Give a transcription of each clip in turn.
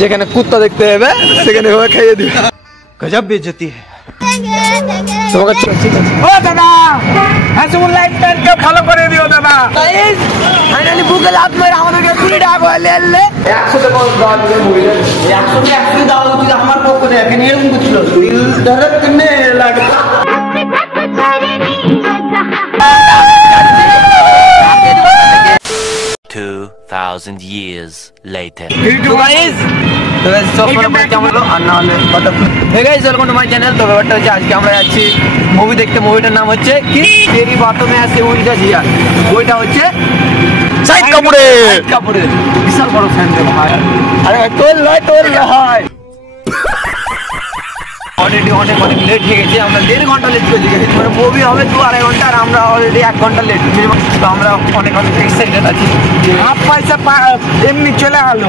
যেখানে কুত্তা দেখতে হবে সেখানে ওরা খাইয়ে দিবে। গজব বেইজ্জতি তোমাকে ঠিক আছে। ও দাদা হাসুর লাইফটাকে ফলো করে দিও দাদা। গাইস ফাইনালি বুকে লাত মেরে আমাদেরকে 2 টাকা করে এলে 100 টাকা দাও দিলে মুভিটা 100 দাও তুই আমার পক্ষ থেকে এখানে এরকম কিছু দিল ধরে তুমি লাগে 2000 years later. So guys, আজকে আমরা যাচ্ছি মুভি দেখতে। মুভিটার নাম হচ্ছে কি তেরি বাতোं में ऐसे उलझा जिया। ওইটা হচ্ছে শাহিদ কাপুরের বিশাল বড় ফ্যান দেখো। আরে তোল লয় অলরেডি অনেক লেট হয়ে গেছে। আমরা 1.5 ঘন্টা লেট করে দিয়েছি। মানে মুভি হবে 2-2.5 ঘন্টা আর আমরা অলরেডি 1 ঘন্টা লেট। তো আমরা অনেক এক্সাইটেড আছি। হাফ পয়সা এমনি চলে গেলো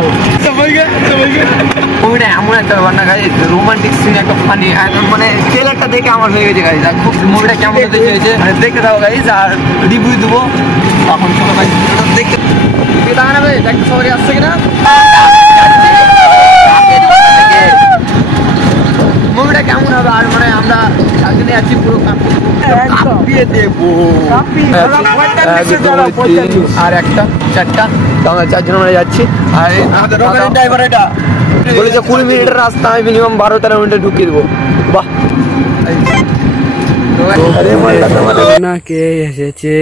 মুভিটা এমন একটা ব্যাপার না গাইজ, রোমান্টিক সিন একটা ফানি একদম। মানে ট্রেলারটা দেখে আমার হয়ে গেছে গাইজ। আর খুব মুভিটা কেমন হতে চেয়েছে মানে দেখতে থাকো গাইজ আর রিভিউ দেবো তখন। চলো গাইজ দেখতে দাঁড়াবে দেখতে সবাই আসছে কিনা। মুভিটা কেমন হবে আর মানে আমরা সামনে আছি পুরো কাঁপিয়ে দেবো। আর একটা 4টা তো আমরা 4 জন আমরা যাচ্ছি। আর আমাদের ড্রাইভার এটা বলেছে 20 মিনিটের রাস্তা আমি মিনিমাম 12-13 মিনিটে ঢুকিয়ে দেবো। বাহ কে এসেছে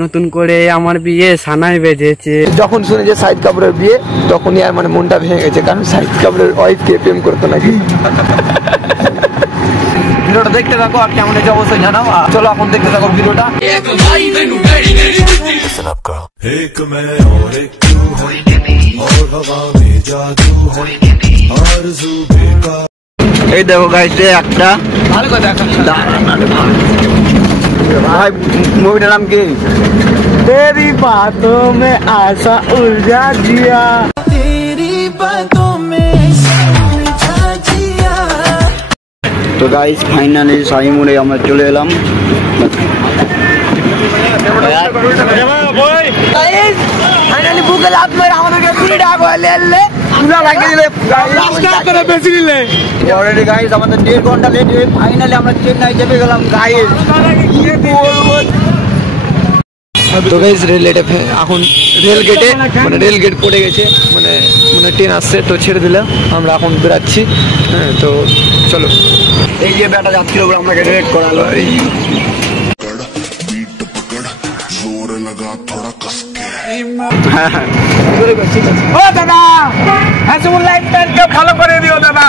নতুন করে আমার বিয়ে সানায় বেজেছে। যখন শুনে যে শাহিদ কাপুরের বিয়ে তখনই আর মানে মনটা ভেঙে গেছে, কারণ শাহিদ কাপুরের ওয়াইফকে প্রেম করতো নাকি। ভিডিওটা দেখতে থাকো আর কেমন হয়েছে অবশ্যই জানাও। চলো এখন দেখতে থাকো ভিডিওটা। এই দেখো গাইস একটা ভালো কথা ভাই মুভিটার নাম কি তেরি বাতোं में ऐसा उलझा जिया। तेरी बातों में उलझा जिया। তো গাইস ফাইনালি সাইমুরে আমরা চলে এলাম। ফাইনালি বুকে লাত মেরে আমাদেরকে 2 টাকা করে এলে পুরো লাগিয়ে দিলে। বেশি নিলে অলরেডি গাইস আমাদের 1.5 ঘন্টা লেট হয়ে ফাইনালি আমরা চেন্নাই চেপে গেলাম গাইস। তো গাইস এখন রেল গেটে মানে রেল গেট পড়ে গেছে, মানে ট্রেন আসছে তো ছেড়ে দিলাম। আমরা এখন বেরাচ্ছি। হ্যাঁ তো চলো। এই যে ব্যাটা যাচ্ছিল আমাকে রেড করালো। ও দাদা হাসুর লাইফটাকে ফলো করে দিও দাদা।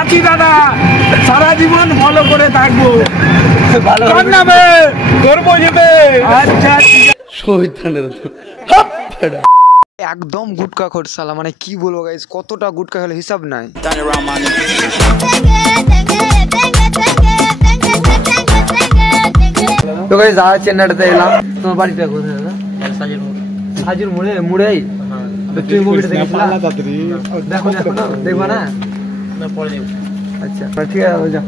আছি দাদা সারা জীবন ফলো করে থাকবো। ভালো নামে করবো যেতে। আচ্ছা একদম গুটকা খোরসালা, মানে কি বলবো গাইস, কতটা গুটকা খেলে হিসাব নাই। তো গাইস যা চেন্নাইতে এলাম। তোমার বাড়িটা কোথায় দাদা? হাজির মুড়েই। তুই মুভিটা দেখছিলা? দেখো না দেখবা না? আচ্ছা ঠিক আছে যা।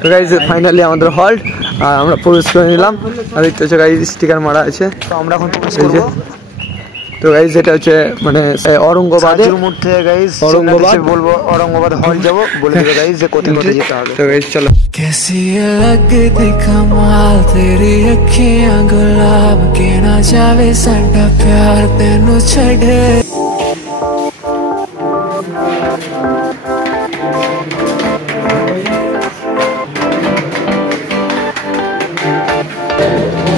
তো গাইস ফাইনালি আমাদের হল্ট আর আমরা প্রবেশ করে নিলাম। আর দেখতে হচ্ছে গাইস স্টিকার মারা আছে। তো আমরা এখন প্রবেশ করব। তো গাইস এটা হচ্ছে মানে औरंगाबाद মধ্যে গাইস औरंगाबाद বলবো औरंगाबाद হল যাব বলে দিবে গাইস যে কোথায় কোথায় যেতে হবে। তো গাইস চলো। कैसी अलग दिखा माल तेरी अखियां गुलाब के ना जावे साडा प्यार तेनू छड़े।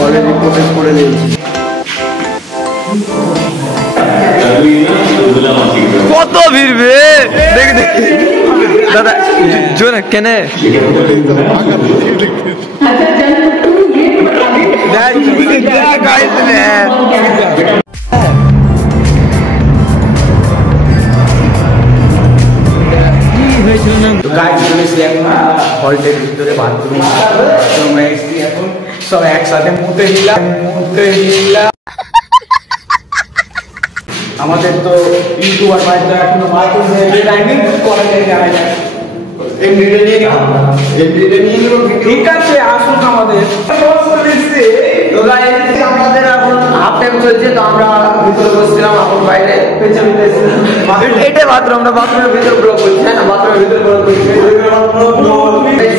অলরেডি প্রবেশ করে দিয়েছি। কত ভিড়বে দেখে দেখে দাদা जो ना केने হলটের ভিতরে বাথরুম এখন সব একসাথে মুতে দিলাম। আমাদের তো ইউটিউবার ভাই তো এখনো বাথরুম ঠিক আছে আসুক আমাদের আমাদের এখন হাফ টাইম চলছে, তো আমরা ভিতরে বসছিলাম, এখন বাইরে এটা বাথরুম, আমরা বাথরুমের ভিতরে ব্লগ করছি। হ্যাঁ, বাথরুমের ভিতরে ব্লগ করছি।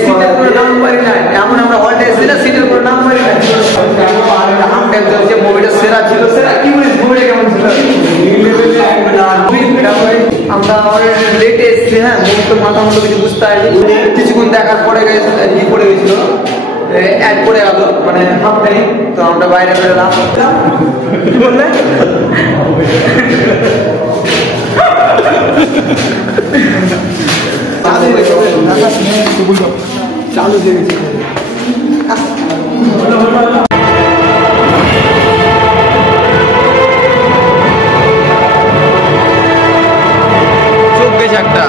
সিটের পুরো নাম পারি না, এমন আমরা হলটা এসেছি না, সিটের পুরো নাম পারি না। হাফ টাইম চলছে, মুভিটা সেরা ছিল। সেরা কি বলিস, মুভিটা কেমন ছিল? আমরা লেটে এসেছি। হ্যাঁ, মুখ তো মাথা মতো কিছু বুঝতে পারিনি। কিছুক্ষণ দেখার পরে ই পড়ে গেছিল, অ্যাড পড়ে গেল, মানে হাফ টাইম। তো আমরা বাইরে বেরোলাম। কি বললে? চালু দিয়ে গেছি। চোখ গেছে একটা।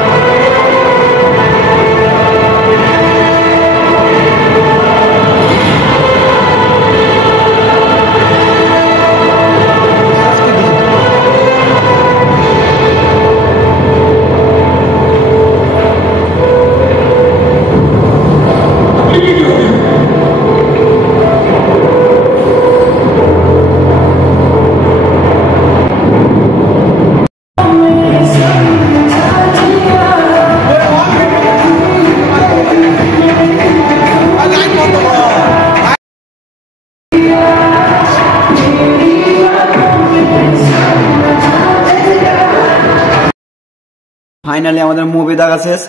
ফাইনালি আমাদের মুভি দেখা শেষ।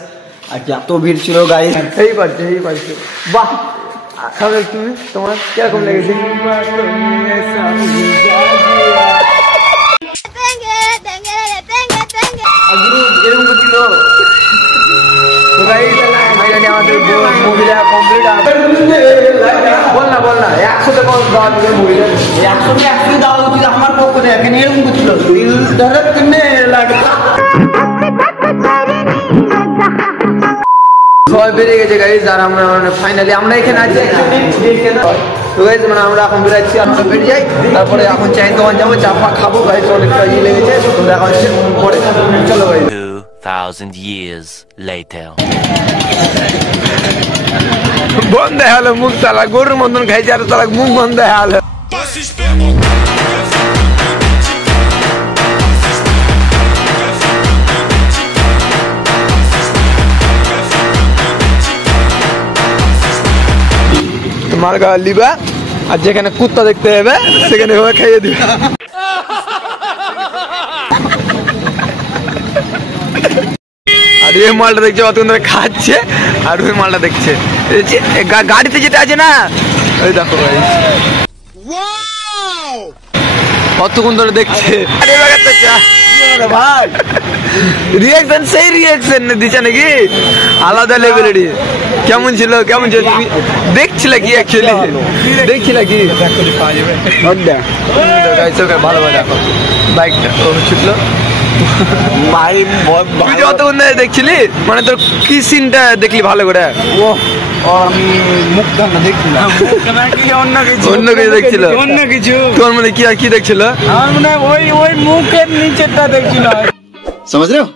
আর এত ভিড় ছিল গাইস, এই পারছে। বাহ, তাহলে তুমি তোমার কিরকম লেগেছে? এরকম ছিল আমাদের মুভিটা কমপ্লিট। বল না 100তে কত দেওয়া দিবে মুভিটা? 100 দেওয়া উচিত আমার পক্ষ থেকে। এখানে এরকম করছিল সবাই বেরিয়ে গেছে গাইজ। আর আমরা ফাইনালি আমরা এখানে আছি। তো গাইজ মানে আমরা এখন বেরোচ্ছি, আমরা বেরিয়ে যাই। তারপরে এখন চায়ের দোকান যাবো, চা ফা খাবো। গাইজ অনেকটা ইয়ে লেগেছে, তো দেখা হচ্ছে পরে। চলো গাইজ। 2000 years later. বন্ধ হলো মুখ, চালা গরুর মতন খাইছে, আর চালা মুখ বন্ধ হলো। তোমার গা লিবা, আর যেখানে কুত্তা দেখতে হবে সেখানে খাইয়ে দিবে। আর এই মালটা দেখছে অতক্ষণ ধরে খাচ্ছে, আর ওই মালটা দেখছে গাড়িতে যেটা আছে না, ওই দেখো ভাই অতক্ষণ ধরে দেখছে। রিয়াকশন সেই রিয়াকশন দিচ্ছে নাকি আলাদা লেভেলেরই। কেমন ছিল তুমি দেখছিলে কি? অ্যাকচুয়ালি দেখছিলে কি? ভালো দেখো বাইকটা ছুটলো। অতক্ষণ ধরে দেখছিলি, মানে তোর কি সিনটা দেখলি ভালো করে? অন্য কিছু দেখছিল। তোর মানে কি দেখছিল? আমার মনে হয় ওই মুখের নিচেরটা দেখছিল। समझ रहे हो?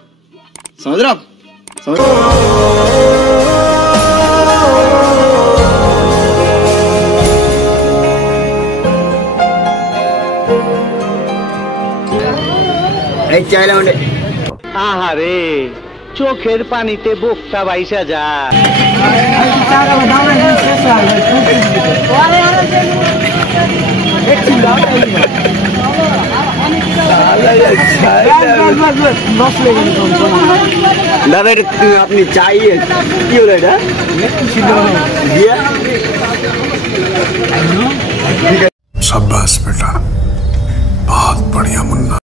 এই চাইলে মানে আহারে, চোখের পানিতে বোকটা বাইসা যায়। दादा अपनी चाहिए क्यों रेडा शाबाश बेटा, बहुत बढ़िया मुन्ना।